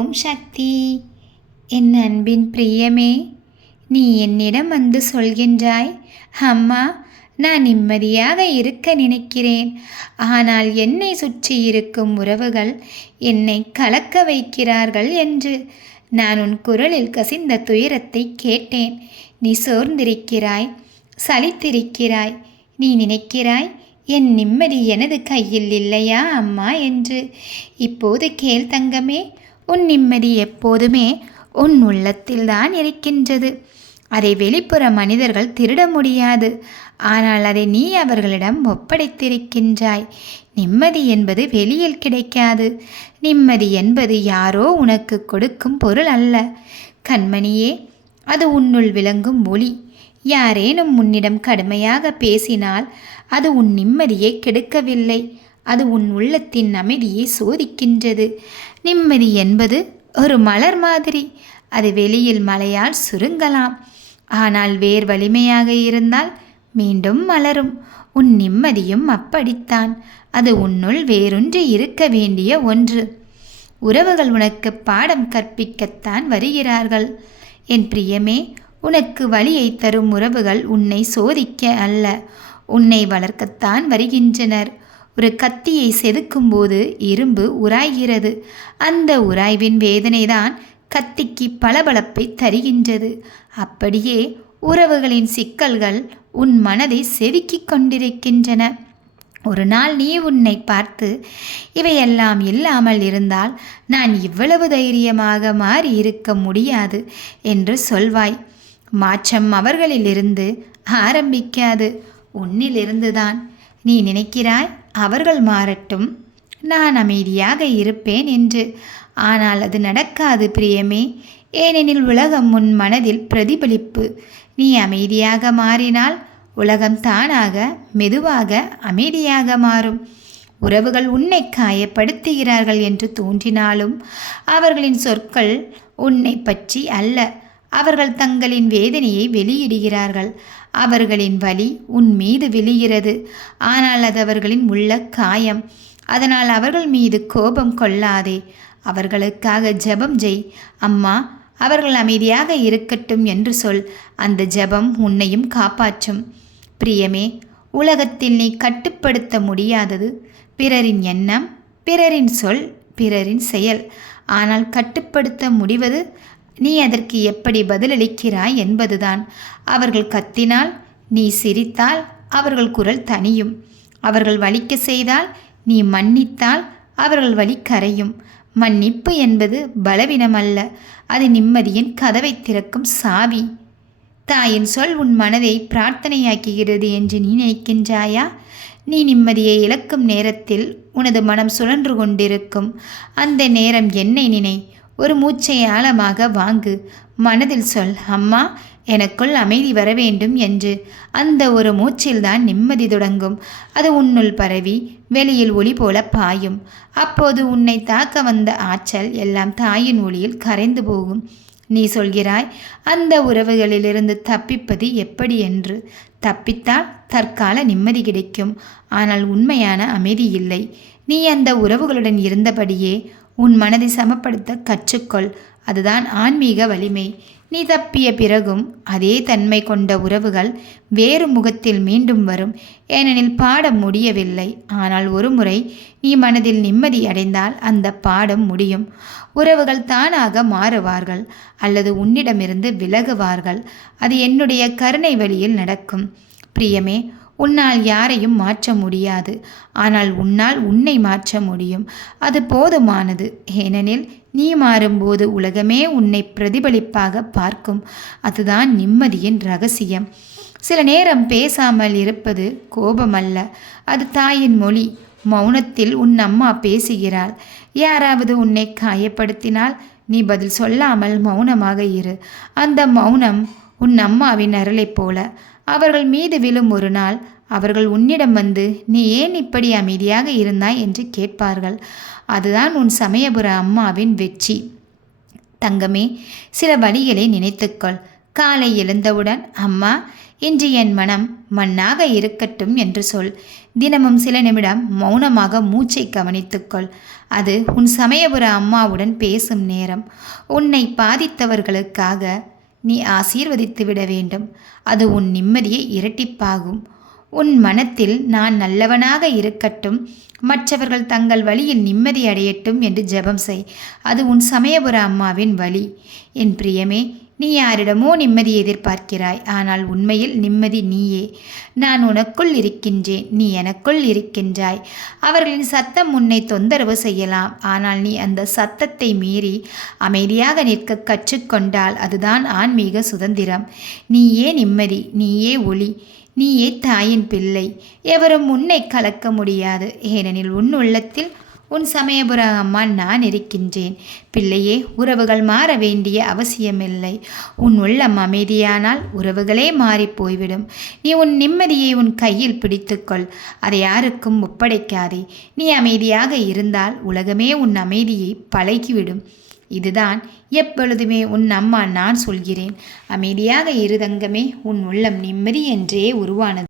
ஓம் சக்தி. என் அன்பின் பிரியமே நீ என்னிடம் வந்து சொல்கின்றாய். அம்மா நான் நிம்மதியாக இருக்க நினைக்கிறேன். ஆனால் என்னை சுற்றி இருக்கும் உறவுகள் என்னை கலக்க வைக்கிறார்கள் என்று நான் உன் குரலில் கசிந்த துயரத்தை கேட்டேன். நீ சோர்ந்திருக்கிறாய் சலித்திருக்கிறாய். நீ நினைக்கிறாய் என் நிம்மதி எனது கையில் இல்லையா அம்மா? என்று. இப்போது கேள் தங்கமே உன் நிம்மதி எப்போதுமே உன் உள்ளத்தில்தான் இருக்கின்றது. அதை வெளிப்புற மனிதர்கள் திருட முடியாது. ஆனால் அதை நீ அவர்களிடம் ஒப்படைத்திருக்கின்றாய். நிம்மதி என்பது வெளியில் கிடைக்காது. நிம்மதி என்பது யாரோ உனக்கு கொடுக்கும் பொருள் அல்ல. கண்மணியே அது உன்னுள் விளங்கும் ஒளி. யாரேனும் உன்னிடம் கடுமையாக பேசினால் அது உன் நிம்மதியை கெடுக்கவில்லை. அது உன் உள்ளத்தின் அமைதியை சோதிக்கின்றது. நிம்மதி என்பது ஒரு மலர் மாதிரி. அது வெளியில் மலையால் சுருங்கலாம். ஆனால் வேர் வலிமையாக இருந்தால் மீண்டும் மலரும். உன் நிம்மதியும் அப்படித்தான். அது உன்னுள் வேறொன்று இருக்க வேண்டிய ஒன்று. உறவுகள் உனக்கு பாடம் கற்பிக்கத்தான் வருகிறார்கள். என் பிரியமே உனக்கு வழியை தரும் உறவுகள் உன்னை சோதிக்க அல்ல. உன்னை வளர்க்கத்தான் வருகின்றனர். ஒரு கத்தியை செதுக்கும்போது இரும்பு உராய்கிறது. அந்த உராய்வின் வேதனைதான் கத்திக்கு பளபளப்பை தருகின்றது. அப்படியே உறவுகளின் சிக்கல்கள் உன் மனதை செதுக்கிக் கொண்டிருக்கின்றன. ஒரு நாள் நீ உன்னை பார்த்து இவையெல்லாம் இல்லாமல் இருந்தால் நான் இவ்வளவு தைரியமாக மாறி இருக்க முடியாது என்று சொல்வாய். மாற்றம் அவர்களிலிருந்து ஆரம்பிக்காது. உன்னிலிருந்துதான். நீ நினைக்கிறாய் அவர்கள் மாறட்டும். நான் அமைதியாக இருப்பேன் என்று. ஆனால் அது நடக்காது பிரியமே. ஏனெனில் உலகம் உன் மனதில் பிரதிபலிப்பு. நீ அமைதியாக மாறினால் உலகம் தானாக மெதுவாக அமைதியாக மாறும். உறவுகள் உன்னை காயப்படுத்துகிறார்கள் என்று தோன்றினாலும் அவர்களின் சொற்கள் உன்னை பற்றி அல்ல. அவர்கள் தங்களின் வேதனையை வெளியிடுகிறார்கள். அவர்களின் வலி உன் மீது விழுகிறது. ஆனால் அது அவர்களின் உள்ள காயம். அதனால் அவர்கள் மீது கோபம் கொள்ளாதே. அவர்களுக்காக ஜெபம் ஜெய். அம்மா அவர்கள் அமைதியாக இருக்கட்டும் என்று சொல். அந்த ஜெபம் உன்னையும் காப்பாற்றும். பிரியமே உலகத்தில் நீ கட்டுப்படுத்த முடியாதது. பிறரின் எண்ணம் பிறரின் சொல் பிறரின் செயல். ஆனால் கட்டுப்படுத்த முடிவது நீ அதற்கு எப்படி பதிலளிக்கிறாய் என்பதுதான். அவர்கள் கத்தினால் நீ சிரித்தால் அவர்கள் குரல் தனியும் அவர்கள் வலிக்க செய்தால் நீ மன்னித்தால் அவர்கள் வழி கரையும். மன்னிப்பு என்பது பலவீனமல்ல. அது நிம்மதியின் கதவை திறக்கும் சாவி. தாயின் சொல் உன் மனதை பிரார்த்தனையாக்குகிறது என்று நீ நினைக்கின்றாயா? நீ நிம்மதியை இழக்கும் நேரத்தில் உனது மனம் சுழன்று கொண்டிருக்கும். அந்த நேரம் என்னை நினை. ஒரு மூச்சை ஆழமாக வாங்கு. மனதில் சொல் அம்மா எனக்குள் அமைதி வர வேண்டும் என்று. அந்த ஒரு மூச்சில்தான் நிம்மதி தொடங்கும். அது உன்னுள் பரவி வெளியில் ஒளி போல பாயும். அப்போது உன்னை தாக்க வந்த ஆற்றல் எல்லாம் தாயின் ஒளியில் கரைந்து போகும். நீ சொல்கிறாய் அந்த உறவுகளிலிருந்து தப்பிப்பது எப்படி என்று. தப்பித்தால் தற்கால நிம்மதி கிடைக்கும். ஆனால் உண்மையான அமைதி இல்லை. நீ அந்த உறவுகளுடன் இருந்தபடியே உன் மனதை சமப்படுத்த கற்றுக்கொள். அதுதான் ஆன்மீக வலிமை. நீ தப்பிய பிறகும் அதே தன்மை கொண்ட உறவுகள் வேறு முகத்தில் மீண்டும் வரும். ஏனெனில் பாடம் முடியவில்லை. ஆனால் ஒருமுறை நீ மனதில் நிம்மதி அடைந்தால் அந்த பாடம் முடியும். உறவுகள் தானாக மாறுவார்கள். அல்லது உன்னிடமிருந்து விலகுவார்கள். அது என்னுடைய கருணை வழியில் நடக்கும். பிரியமே உன்னால் யாரையும் மாற்ற முடியாது. ஆனால் உன்னால் உன்னை மாற்ற முடியும். அது போதுமானது. ஏனெனில் நீ மாறும்போது உலகமே உன்னை பிரதிபலிப்பாக பார்க்கும். அதுதான் நிம்மதியின் ரகசியம். சில நேரம் பேசாமல் இருப்பது கோபமல்ல. அது தாயின் மொழி. மௌனத்தில் உன் அம்மா பேசுகிறாள். யாராவது உன்னை காயப்படுத்தினால் நீ பதில் சொல்லாமல் மௌனமாக இரு. அந்த மௌனம் உன் அம்மாவின் அருளைப் போல. அவர்கள் மீது விழும் ஒரு நாள் அவர்கள் உன்னிடம் வந்து நீ ஏன் இப்படி அமைதியாக இருந்தாய்? என்று கேட்பார்கள். அதுதான் உன் சமயபுர அம்மாவின் வெற்றி. தங்கமே சில வழிகளை நினைத்துக்கொள். காலை எழுந்தவுடன் அம்மா இன்று என் மனம் மண்ணாக இருக்கட்டும் என்று சொல். தினமும் சில நிமிடம் மௌனமாக மூச்சை கவனித்துக்கொள். அது உன் சமயபுர அம்மாவுடன் பேசும் நேரம். உன்னை பாதித்தவர்களுக்காக நீ ஆசீர்வதித்து விட வேண்டும். அது உன் நிம்மதியை இரட்டிப்பாகும். உன் மனத்தில் நான் நல்லவனாக இருக்கட்டும். மற்றவர்கள் தங்கள் வழியில் நிம்மதி அடையட்டும் என்று ஜெபம் செய். அது உன் சமயபுர அம்மாவின் வழி. என் பிரியமே நீ யாரிடமோ நிம்மதி எதிர்பார்க்கிறாய் ஆனால் உண்மையில் நிம்மதி நீயே. நான் உனக்குள் இருக்கின்றேன் நீ எனக்குள் இருக்கின்றாய். அவர்களின் சத்தம் உன்னை தொந்தரவு செய்யலாம் ஆனால் நீ அந்த சத்தத்தை மீறி அமைதியாக நிற்க கற்றுக்கொண்டால் அதுதான் ஆன்மீக சுதந்திரம். நீயே நிம்மதி நீயே ஒளி நீயே தாயின் பிள்ளை. எவரும் உன்னை கலக்க முடியாது ஏனெனில் உன் உள்ளத்தில் உன் சமயபுர அம்மா நான் இருக்கின்றேன். பிள்ளையே உறவுகள் மாற வேண்டிய அவசியமில்லை. உன் உள்ளம் அமைதியானால் உறவுகளே மாறி போய்விடும். நீ உன் நிம்மதியை உன் கையில் பிடித்துக்கொள். அதை யாருக்கும் ஒப்படைக்காதே. நீ அமைதியாக இருந்தால் உலகமே உன் அமைதியை பழகிவிடும். இதுதான் எப்பொழுதுமே உன் அம்மா நான் சொல்கிறேன். அமைதியாக இருதங்கமே உன் உள்ளம் நிம்மதி என்றே உருவானது.